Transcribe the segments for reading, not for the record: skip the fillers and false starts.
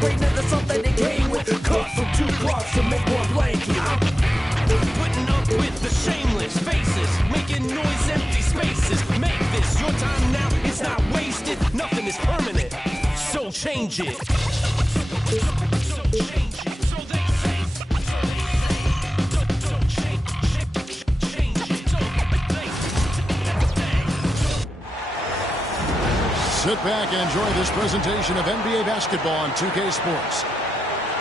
greatness, that's something they came with. Cut from two cloths to make one blanket. Putting up with the shameless faces, making noise, empty spaces. Make this your time now, it's not wasted. Nothing is permanent, so change it. So change it. So they say. So change it. Sit back and enjoy this presentation of NBA basketball on 2K Sports.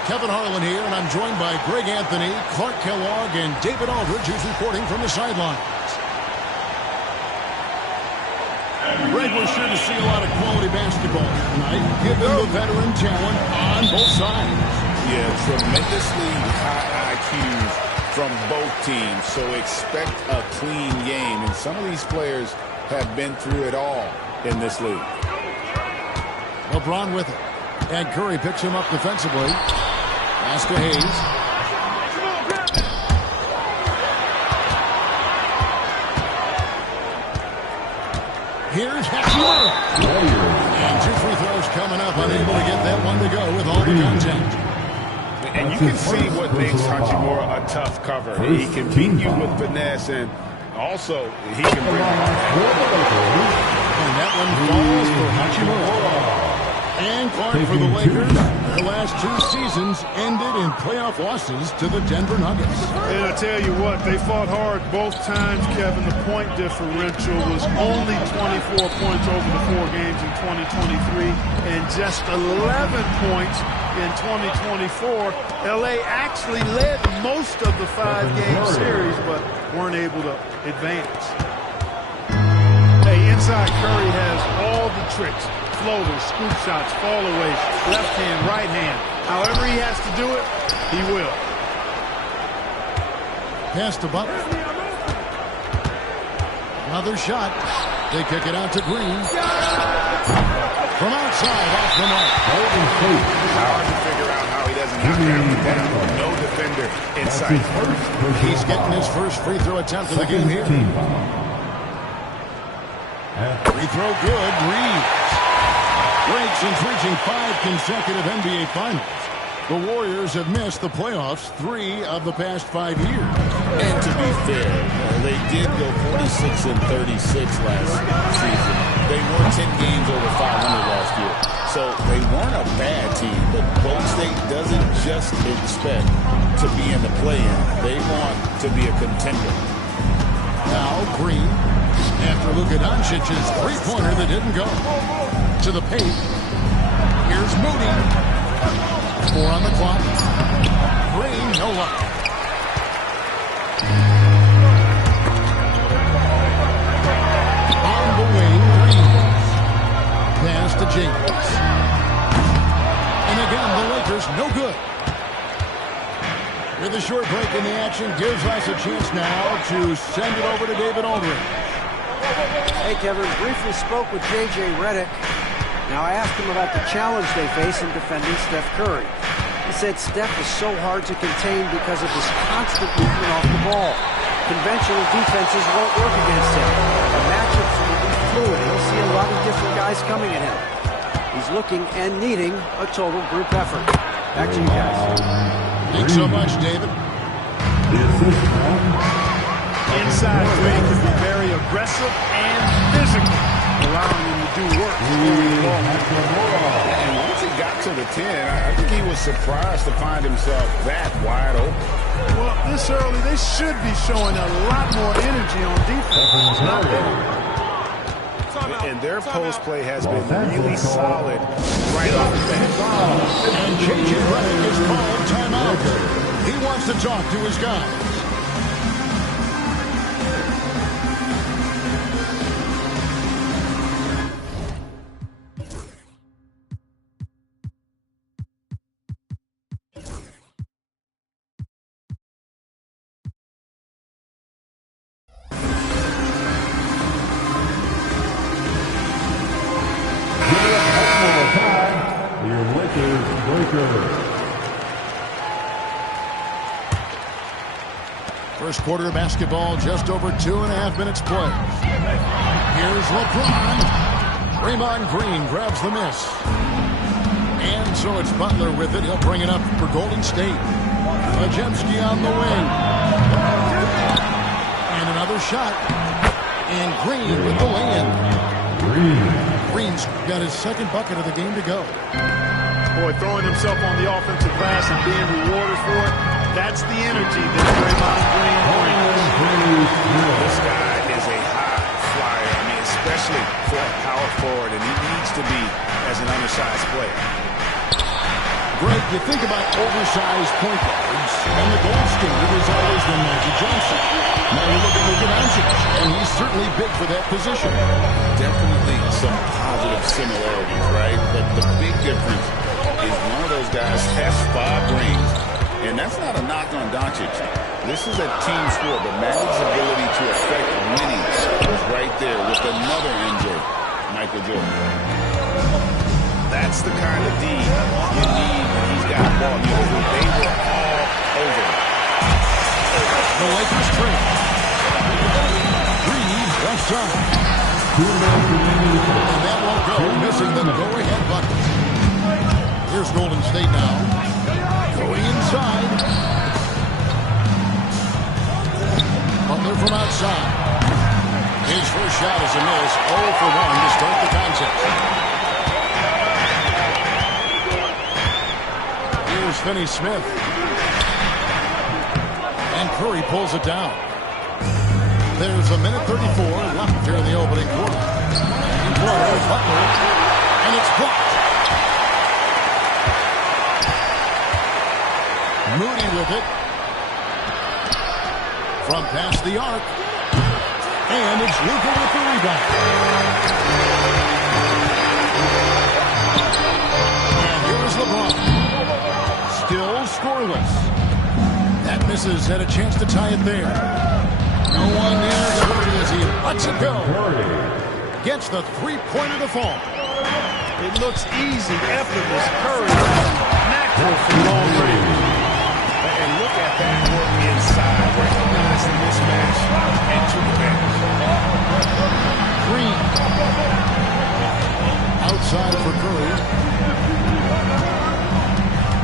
Kevin Harlan here, and I'm joined by Greg Anthony, Clark Kellogg, and David Aldridge, who's reporting from the sidelines. Greg, we're sure to see a lot of quality basketball here tonight, given the veteran talent on both sides. Yeah, tremendously high IQs from both teams, so expect a clean game. And some of these players have been through it all in this league. LeBron with it. And Curry picks him up defensively. Pass to Hayes. Here's Hachimura. And 2 free throws coming up. Unable to get that one to go with all the contact. And you can see what makes Hachimura a tough cover. He can beat you with finesse, and also he can bring and that one falls for Hachimura. And Clark for the Lakers. Their last 2 seasons ended in playoff losses to the Denver Nuggets. And I tell you what, they fought hard both times, Kevin. The point differential was only 24 points over the 4 games in 2023 and just 11 points in 2024. LA actually led most of the 5-game series, but weren't able to advance. Hey, inside Curry has all the tricks. Floaters, scoop shots, fallaways, left hand, right hand. However he has to do it, he will. Pass to Butler. Another shot. They kick it out to Green. From outside, off the mark. hard to figure out how he doesn't knock that down. No defender inside. He's getting his first free throw attempt of the game here. Free throw good. Reeves breaks since reaching 5 consecutive NBA Finals. The Warriors have missed the playoffs 3 of the past 5 years. And to be fair, they did go 46 and 36 last season. They were 10 games over 500 last year. So they weren't a bad team, but Golden State doesn't just expect to be in the play-in. They want to be a contender. Now Green, after Luka Doncic's three-pointer that didn't go. To the paint. Here's Moody. 4 on the clock. Green, no luck. On the wing, Green. Pass to James. And again, the Lakers, no good. With a short break in the action, gives us a chance now to send it over to David Aldridge. Hey, Kevin, briefly spoke with J.J. Redick. Now, I asked him about the challenge they face in defending Steph Curry. He said Steph is so hard to contain because of his constant movement off the ball. Conventional defenses won't work against him. The matchups will be fluid. He'll see a lot of different guys coming at him. He's looking and needing a total group effort. Back to you guys. Thanks so much, David. Inside Green can be very aggressive and physical, allowing him to do work. And once he got to the 10, I think he was surprised to find himself that wide open. Well, this early, they should be showing a lot more energy on defense. Not and their post play has been really solid right off the bat. And J.J. Redick is called timeout. He wants to talk to his guys. First quarter of basketball, just over 2.5 minutes played. Here's LeBron. Draymond Green grabs the miss. And so it's Butler with it. He'll bring it up for Golden State. Majewski on the wing. And another shot. And Green with the lay-in. Green's got his second bucket of the game to go. Boy, throwing himself on the offensive glass and being rewarded for it, that's the energy that Draymond Green brings. This guy is a high flyer. I mean, especially for a power forward, and he needs to be as an undersized player. Greg, you think about oversized point guards, and the gold standard has always been Magic Johnson. Now you look at Luka Doncic, and he's certainly big for that position. Definitely some positive similarities, right? But the big difference is one of those guys has 5 rings, and that's not a knock on Doncic. This is a team sport, but Magic's ability to affect winning is right there with another MJ, Michael Jordan. That's the kind of D you need when he's got a ball. They were all over. The Lakers trail. Reed left side. And that won't go, missing the go-ahead bucket. Here's Golden State now. Going inside. Butler from outside. His first shot is a miss. 0 for 1 to start the contest. Here's Finney-Smith. And Curry pulls it down. There's a minute 34 left here in the opening quarter. Butler, and it's blocked. Moody with it. From past the arc. And it's Luka with the rebound. And here's LeBron. Still scoreless. That misses, had a chance to tie it there. No one near Curry as he lets it go. Gets the three-pointer to fall. It looks easy, effortless. Curry, natural for long range. And look at that work inside. Recognize the mismatch and took advantage. Green. Outside for Curry.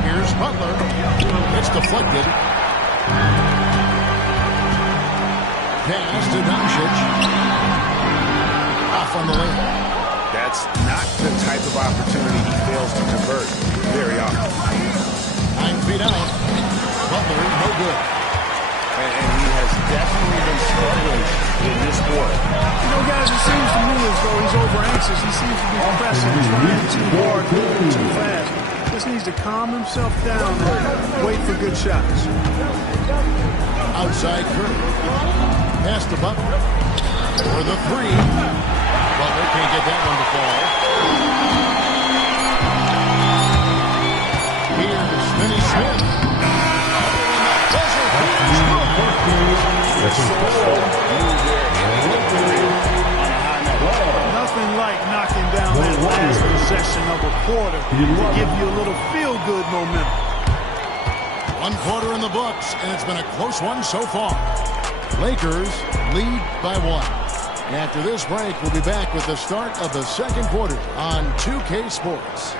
Here's Butler. It's deflected. Pass to Doncic. Off on the lane. That's not the type of opportunity he fails to convert very often. 9 feet out. Butler, no good. And he has definitely been struggling in this quarter. You know, guys, it seems to me as though he's over-anxious. He seems to be pressing, trying too hard, moving too fast. Just needs to calm himself down and wait for good shots. Outside Curry. Pass to Butler. For the three. Butler can't get that one to fall. Here's Finney-Smith. Nothing like knocking down that last possession of a quarter to give you a little feel-good momentum. 1 quarter in the books, and it's been a close one so far. Lakers lead by 1. After this break, we'll be back with the start of the second quarter on 2K Sports.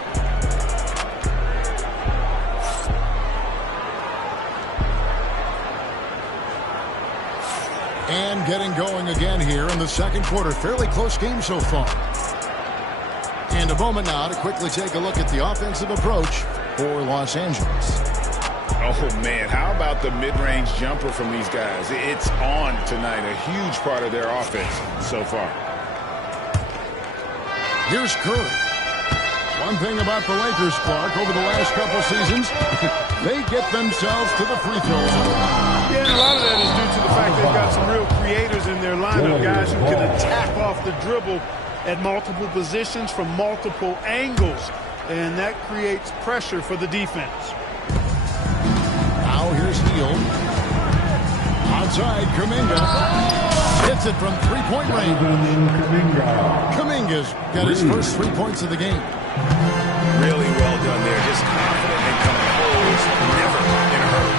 And getting going again here in the second quarter. Fairly close game so far. And a moment now to quickly take a look at the offensive approach for Los Angeles. Oh, man, how about the mid-range jumper from these guys? It's on tonight, a huge part of their offense so far. Here's Curry. One thing about the Lakers, Clark, over the last couple seasons, they get themselves to the free throw line. Yeah, and a lot of that is due to the fact they've got some real creators in their lineup, guys who can attack off the dribble at multiple positions from multiple angles, and that creates pressure for the defense. Now here's Hield. Outside, Kuminga. Hits it from three-point range. Kuminga's got his first 3 points of the game. Really well done there. Just confident and composed. Never in a hurry.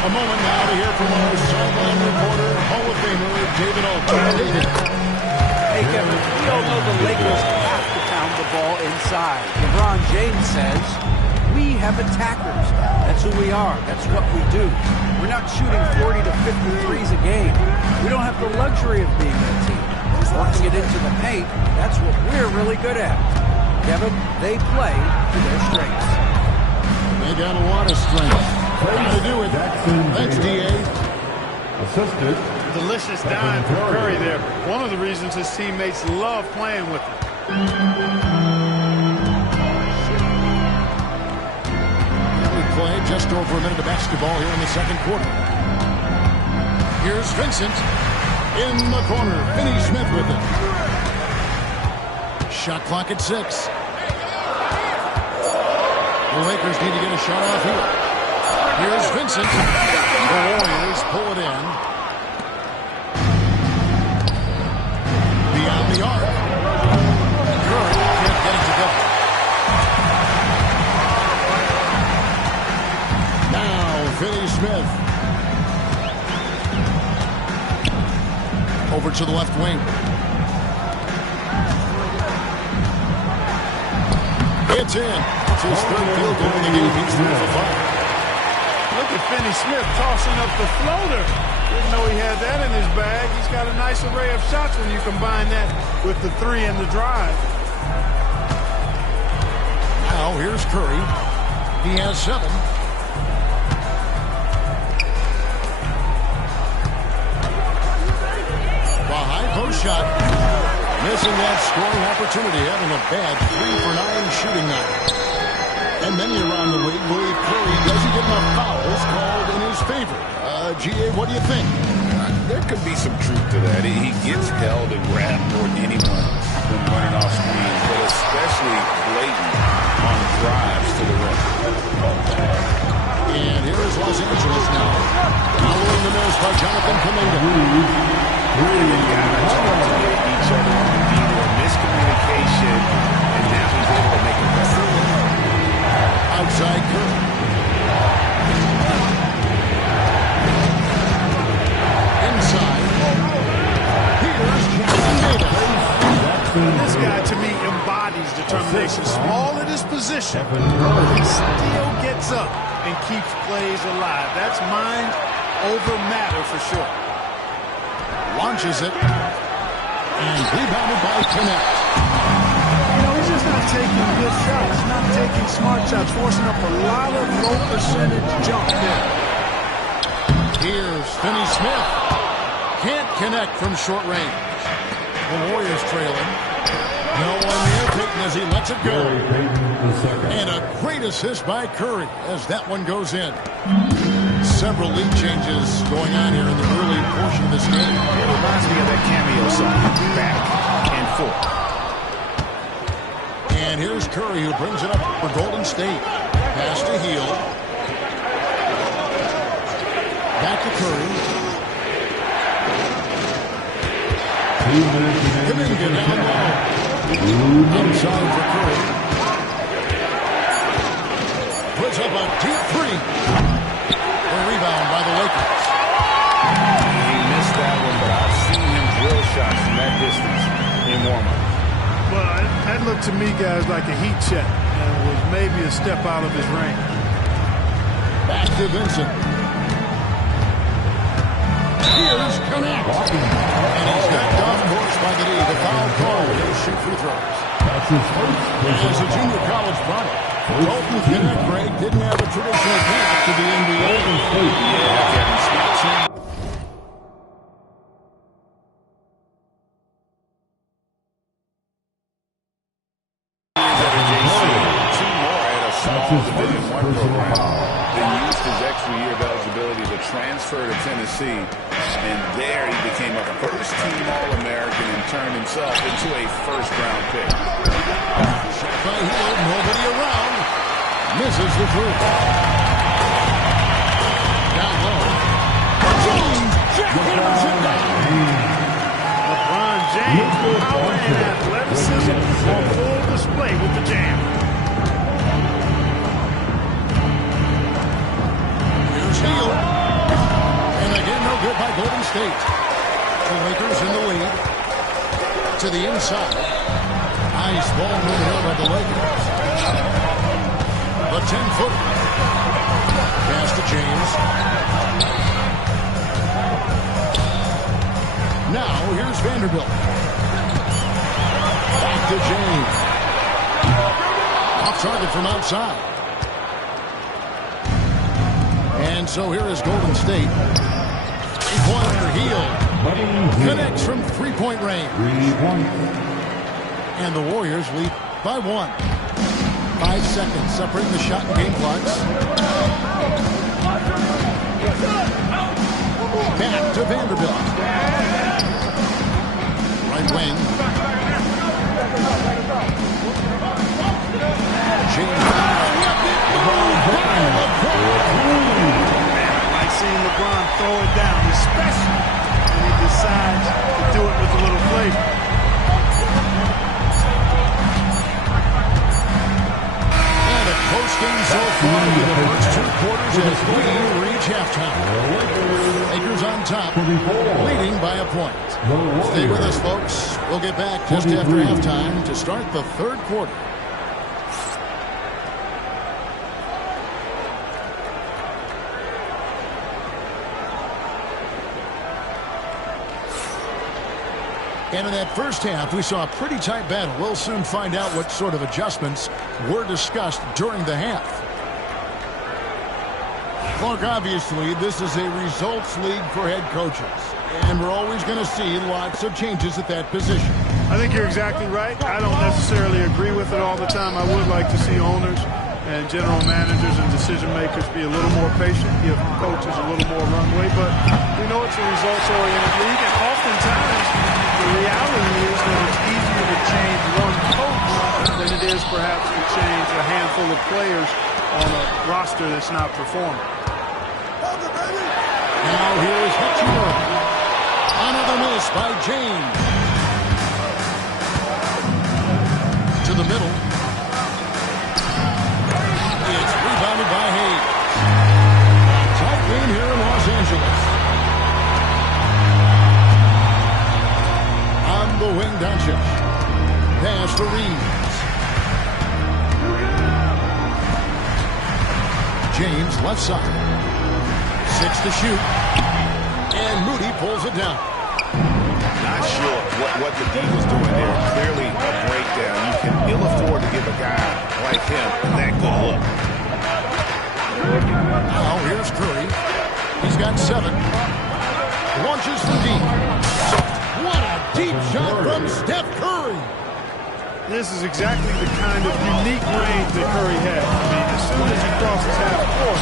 A moment now to hear from our sideline reporter, Hall of Famer David Altman. David. Hey, Kevin, we all know the Lakers have to pound the ball inside. LeBron James says, we have attackers. That's who we are. That's what we do. We're not shooting 40 to 50 threes a game. We don't have the luxury of being that team. Working it into the paint, that's what we're really good at. Kevin, they play to their strengths. They got a lot of strength. How to do it. Thanks, D.A. Assisted. Delicious dime for Curry there. One of the reasons his teammates love playing with him. We play just over a minute of basketball here in the second quarter. Here's Vincent in the corner. Finney Smith with it. Shot clock at 6. The Lakers need to get a shot off here. Here's Vincent. The Warriors pull it in. Beyond the arc. Curry can't get it to go. Now Finney Smith. Over to the left wing. It's in. It's his third field goal in the game. He's 3 for 5. Look at Finney Smith tossing up the floater. Didn't know he had that in his bag. He's got a nice array of shots when you combine that with the 3 and the drive. Now here's Curry. He has 7. The high post shot. Missing that scoring opportunity, having a bad 3 for 9 shooting night. And many around the league believe Curry doesn't get enough fouls called in his favor. G.A., what do you think? There could be some truth to that. He gets held and grabbed more than anyone when running off screens, but especially blatant on drives to the rim. And here is Los Angeles now. Following the miss by Jonathan Kuminga. They've got to talk to each other on the D-War. Miscommunication, and now he's able to make it better. Outside Curry. Inside. Here's Jonathan Davis. This guy, to me, embodies determination. Small at his position, he still gets up and keeps plays alive. That's mind over matter for sure. Launches it. And rebounded by Connect. You know, he's just not taking good shots, not taking smart shots, forcing up a lot of low percentage jump there. Here's Finney Smith. Can't connect from short range. The Warriors trailing. No one near Payton as he lets it go. And a great assist by Curry as that one goes in. Several lead changes going on here in the early portion of this game. It reminds me of that cameo song, Back and Forth. And here's Curry who brings it up for Golden State. Pass to Hield. Back to Curry. Kuminga down low. Outside for Curry. Puts up a deep 3. A rebound by the Lakers. He missed that one, but I've seen him drill shots from that distance in warm-up. Well, that looked to me, guys, like a heat check and was maybe a step out of his range. Back to Vincent. Here's Connect. And he's knocked off course by the D. The foul call. He'll shoot free throws. As a junior college product, Colton Connect, Greg, didn't have a traditional path to the NBA. Division I program, then used his extra year of eligibility to transfer to Tennessee, and there he became a first-team All-American and turned himself into a first-round pick. Shot by Hield, nobody around. Misses the three. Down low. James hammers it down. LeBron James, power and athleticism on full display with the jam. Hield. And again, no good by Golden State. The Lakers in the lead. To the inside. Nice ball moved here by the Lakers. The 10-footer. Pass to James. Now here's Vanderbilt. Back to James. Off target from outside. And so here is Golden State. Three-pointer heel. Connects from three-point range. And the Warriors lead by 1. 5 seconds separating the shot and game clocks. Back to Vanderbilt. Right wing. James. I seen LeBron throw it down, especially when he decides to do it with a little flavor. And a close game so far in the first 2 quarters as we reach halftime. Lakers on top, leading by a point. Stay with us, folks. We'll get back just after halftime to start the 3rd quarter. And in that first half, we saw a pretty tight battle. We'll soon find out what sort of adjustments were discussed during the half. Look, obviously, this is a results league for head coaches. And we're always going to see lots of changes at that position. I think you're exactly right. I don't necessarily agree with it all the time. I would like to see owners and general managers and decision makers be a little more patient, give coaches a little more runway. But we know it's a results-oriented league, and oftentimes the reality is that it's easier to change one coach than it is perhaps to change a handful of players on a roster that's not performing. Now here is Hachimura. Another miss by James. To the middle. It's rebounded by Hayes. Tight game here in Los Angeles. On the wing, Doncic. Pass to Reeves. James, left side. 6 to shoot. And Moody pulls it down. Not sure what the D was doing there. Clearly a breakdown. You can ill afford to give a guy like him that good look. Now here's Curry. He's got 7. Launches for deep. What a deep shot from Steph Curry. This is exactly the kind of unique range that Curry has. I mean, as soon as he crosses half court,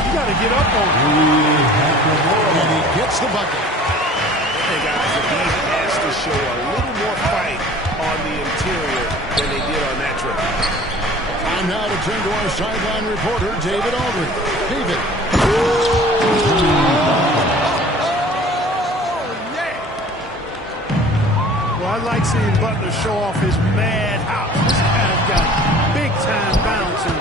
you got to get up on him. And he gets the bucket. Hey guys, the D has to show a little more fight on the interior than they did on that trip. Time now to turn to our sideline reporter, David Aldridge. David. Well, I like seeing Butler show off his mad house. This guy's got big-time bounce and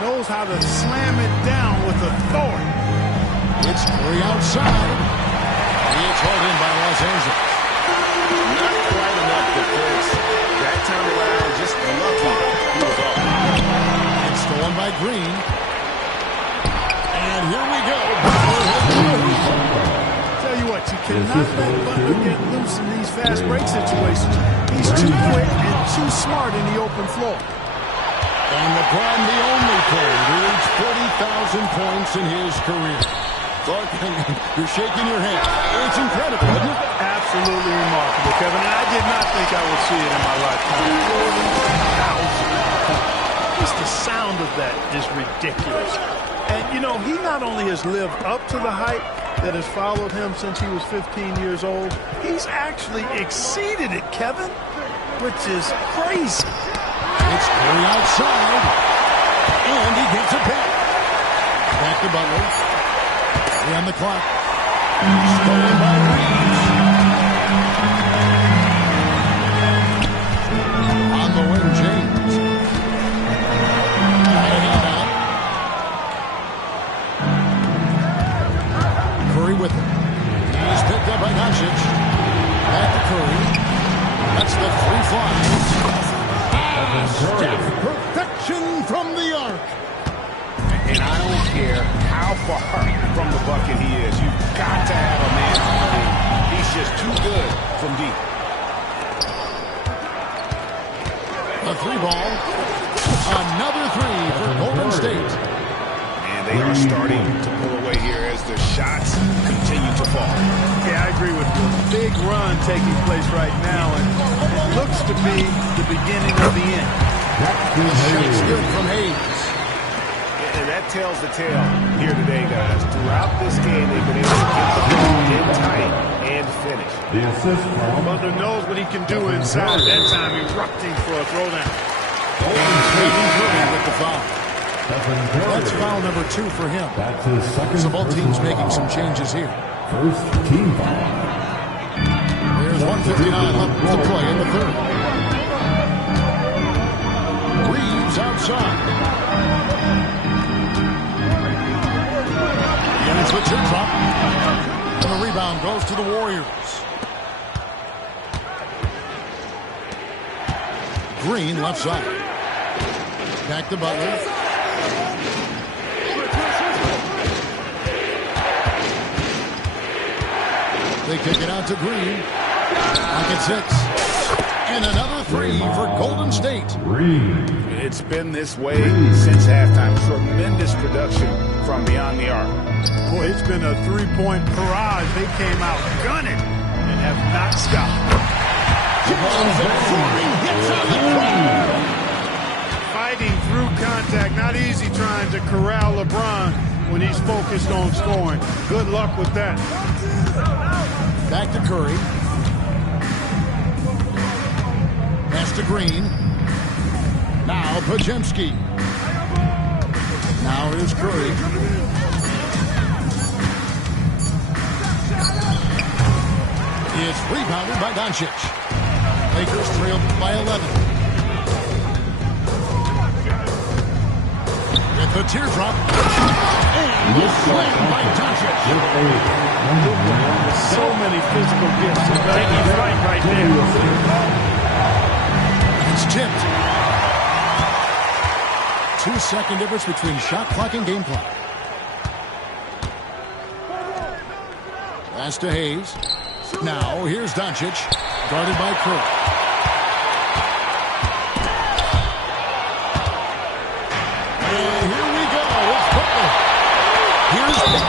knows how to slam it down with authority. It's Curry outside. It's hauled in by Los Angeles. Not quite enough defense. That time around, just lucky he was off. It's stolen by Green. And here we go. Tell you what, you cannot let Butler get loose in these fast break situations. He's too quick and too smart in the open floor. And LeBron, the only player to reach 40,000 points in his career. Clark, you're shaking your head. It's incredible, isn't it? Absolutely remarkable, Kevin. And I did not think I would see it in my lifetime. 40,000. Just the sound of that is ridiculous. And, you know, he not only has lived up to the hype that has followed him since he was 15 years old, he's actually exceeded it, Kevin, which is crazy. It's Curry outside. And he gets it back. Back to Butler. On the clock. Stolen by Reeves. On the wing, James. Curry with it. He's picked up by Doncic. Back to Curry. That's the 3 flies. how far from the bucket he is. You've got to have a man on the team. He's just too good from deep. A three ball. Another three for Golden State. And they are starting to pull away here as the shots continue to fall. Yeah, I agree with you. Big run taking place right now, and it looks to be the beginning of the end. Shot's good from Hayes. And that tells the tale here today, guys. Throughout this game, they've been able to get the ball in tight and finish. The assist from Butler knows what he can do inside. That time erupting for a throwdown. With the foul. That's foul number 2 for him. That's his second. So both teams making some changes here. First team foul. There's 1:59 left to play in the third. Reeves outside. Here's the teardrop. And the rebound goes to the Warriors. Green left side. Back to Butler. They kick it out to Green. Pocket 6. And another three for Golden State. It's been this way since halftime. Tremendous production from beyond the arc. Boy, it's been a three-point barrage. They came out gunning and have not stopped. Fighting through contact. Not easy trying to corral LeBron when he's focused on scoring. Good luck with that. Back to Curry. Pass to Green. Now Podziemski. Now here's Curry. It's rebounded by Doncic. Lakers trail by 11. With the teardrop. And the slam by Doncic. So many physical gifts. He's right there. It's tipped. 2-second difference between shot clock and game clock. Pass to Hayes. Now, here's Doncic, guarded by Curry. And here we go. It's Butler. Here's Butler.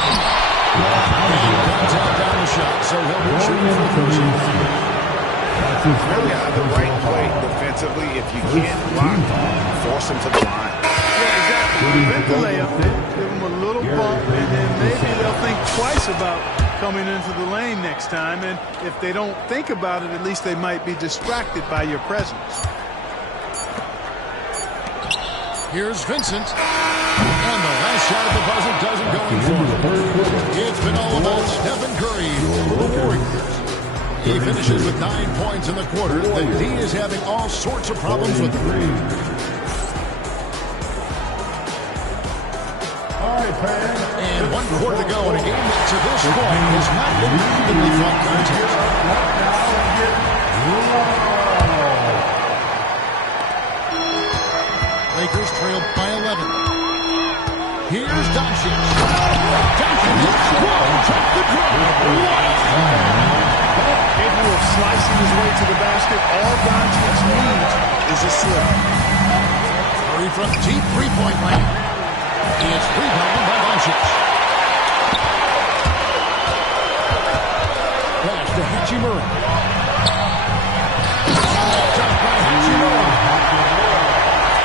And contact down the shot, so he'll be shooting for Curry. Really out of the right play defensively. If you can't block, force him to the line. Yeah, exactly. Prevent the layup, give them a little bump, and then maybe they'll think twice about coming into the lane next time. And if they don't think about it, at least they might be distracted by your presence. Here's Vincent. And the last shot at the buzzer doesn't go in for him. It's been all about Stephen Curry for the Warriors. He finishes with 9 points in the quarter. The D is having all sorts of problems with him. And 1 quarter to go in a game that to this point has not been evenly fought contest. Lakers trail by 11. Here's Doncic. Doncic won't take the drop. Capable of slicing his way to the basket. All Doncic needs is a slip. Curry from deep three-point land. It's rebounded by Doncic. Pass to Hachimura. Shot by Hachimura.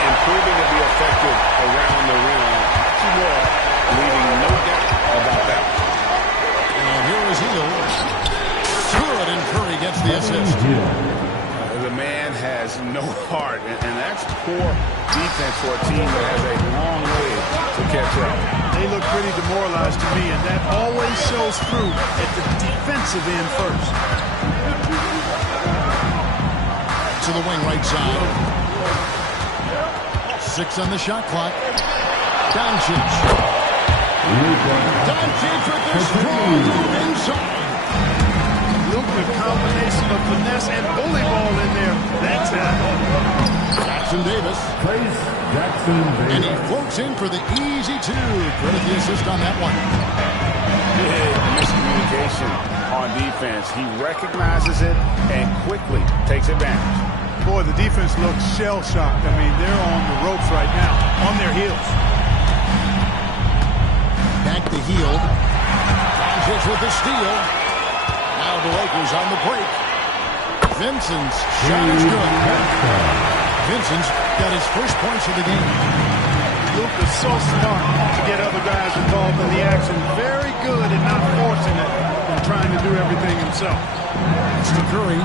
And proving to be effective around the rim. Leaving no doubt about that. And here is Hill. Good, and Curry gets the assist. The man has no heart, and that's poor defense for a team that has a long way to catch up. They look pretty demoralized to me, and that always shows through at the defensive end first. To the wing right side. 6 on the shot clock. Doncic. Doncic with the strong move inside. He'll a combination of finesse and bully ball in there. That's it. Jackson Davis. Trace Jackson And he Davis. floats in for the easy two. Credit the assist on that one. Big miscommunication on defense. He recognizes it and quickly takes advantage. Boy, the defense looks shell-shocked. I mean, they're on the ropes right now, on their heels. Back to Hield. Doncic with the steal. Now the Lakers on the break. Vincent's shot is good. Vincent's got his first points of the game. Luke is so smart to get other guys involved in the action. Very good at not forcing it and trying to do everything himself. It's to Curry.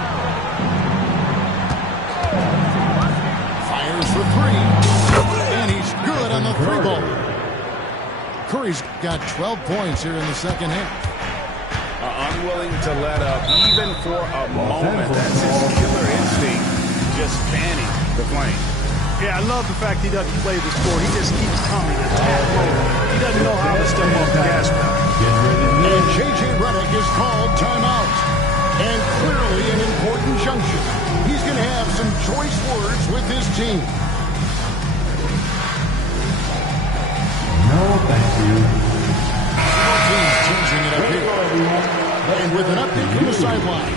Fires for three. And he's good on the three ball. Curry's got 12 points here in the second half. Unwilling to let up even for a moment. That's his killer instinct, just fanning the flame. Yeah, I love the fact he doesn't play the score. He just keeps coming, attack mode. He doesn't know how to step off the gas pedal. And J.J. Redick is called timeout. And clearly an important junction. He's going to have some choice words with his team. No, thank you. Team's changing it up here. And with an update from the sideline,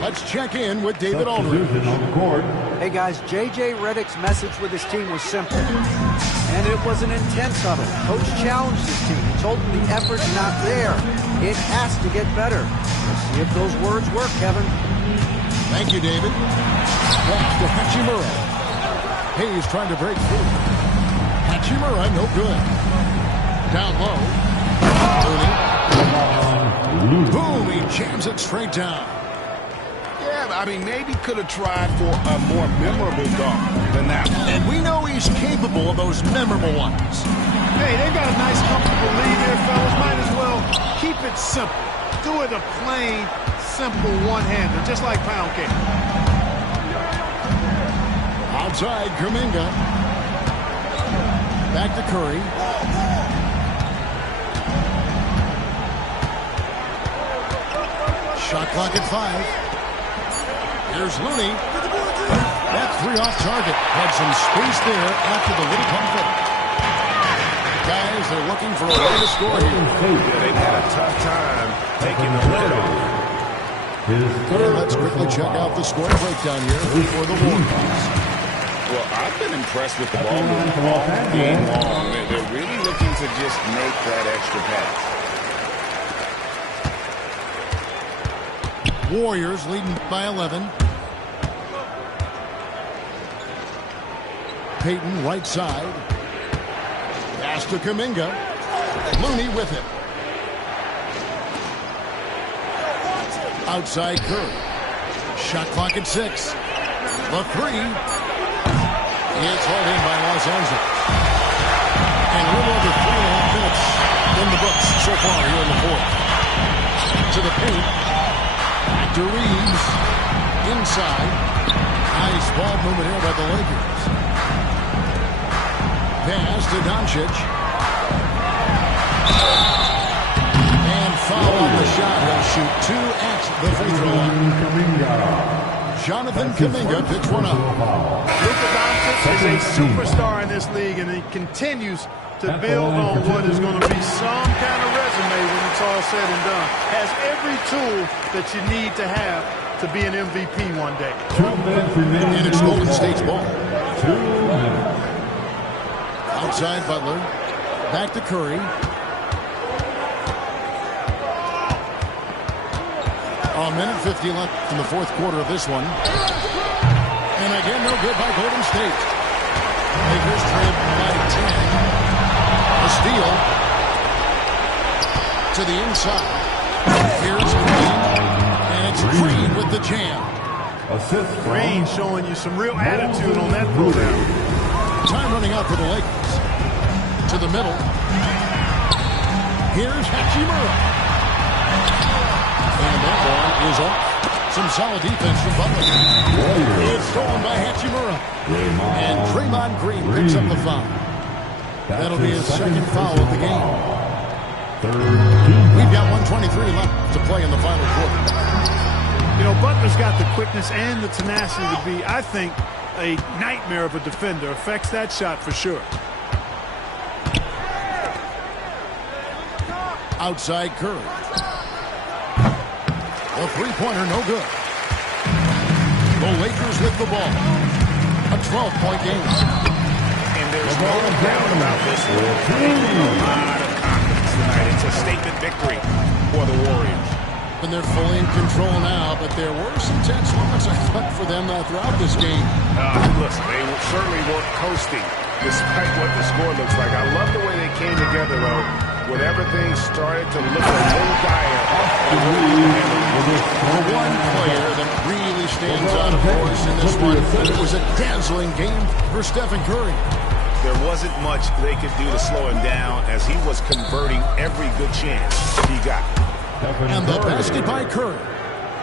let's check in with David Aldridge. Substitution on the court. Hey guys, J.J. Redick's message with his team was simple. And it was an intense huddle. Coach challenged his team. He told them the effort's not there. It has to get better. Let's see if those words work, Kevin. Thank you, David. Back to Hachimura. Hayes trying to break through. Hachimura, no good. Down low. Looney. Boom, he jams it straight down. Yeah, I mean, maybe could have tried for a more memorable dunk than that one. And we know he's capable of those memorable ones. Hey, they've got a nice, comfortable lead here, fellas. Might as well keep it simple. Do it a plain, simple one-hander, just like pound cake. Outside, Kuminga. Back to Curry. Shot clock at 5. Here's Looney. That three off target. Had some space there after the little pump fake. Guys, they're looking for a way to score here. Yeah, they've had a tough time taking the lid off. And let's quickly check out the score breakdown here for the Warriors. Well, I've been impressed with the ball movement all game long. They're really looking to just make that extra pass. Warriors leading by 11. Payton right side. Pass to Kuminga. Looney with it. Outside Curry. Shot clock at 6. The three. It's hauled in by Los Angeles. And a little over 3.5 minutes in the books so far here in the fourth. To the paint. Back to Reeves. Inside. Nice ball movement here by the Lakers. Pass to Doncic. And foul on the shot. He'll shoot 2 at the free throw line. Jonathan Kuminga picks one up. Luka Doncic is a superstar in this league, and he continues to build on what is going to be some kind of resume when it's all said and done. Has every tool that you need to have to be an MVP one day. 2 minutes remaining. And it's Golden State's ball. 2 minutes. Outside Butler. Back to Curry. A minute 50 left in the fourth quarter of this one. And again, no good by Golden State. Lakers trail by 10. A steal. To the inside. Here's Green. And it's Green with the jam. Assist from Green showing you some real attitude on that program. Time running out for the Lakers. To the middle. Here's Hachimura. And that ball is off. Some solid defense from Butler. It's stolen by Hachimura. And Draymond Green picks up the foul. That'll be his second foul of the game. We've got 1:23 left to play in the final quarter. You know, Butler's got the quickness and the tenacity to be, I think, a nightmare of a defender. Affects that shot for sure. Outside Curry. The three-pointer, no good. The Lakers with the ball. A 12-point game. And there's no doubt about this one. A lot of confidence tonight. It's a statement victory for the Warriors. And they're fully in control now, but there were some tense moments, I thought, for them throughout this game. Listen, they certainly weren't coasting despite what the score looks like. I love the way they came together, though, when everything started to look a little dire. The one player that really stands out, of course, in this one, it was a dazzling game for Stephen Curry. There wasn't much they could do to slow him down as he was converting every good chance he got. And the basket by Curry.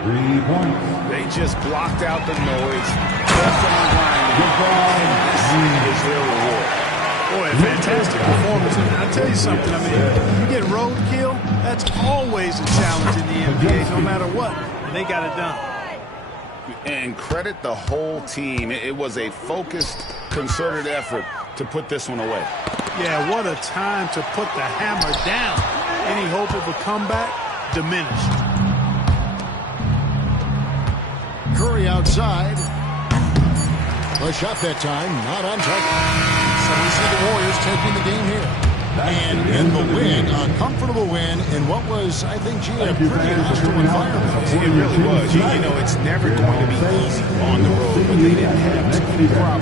3 points. They just blocked out the noise, left them on grind, and this is their reward. Boy, a fantastic performance. And I'll tell you something, I mean, you get roadkill, that's always a challenge in the NBA, no matter what. And they got it done. And credit the whole team. It was a focused, concerted effort to put this one away. Yeah, what a time to put the hammer down. Any hope of a comeback diminished. Curry outside. A shot that time, not on target. So we see the Warriors taking the game here. And in the win, a comfortable win in what was, I think, a pretty hostile environment. It really was. You know, it's never going to be easy on the road, but they didn't have too many problems.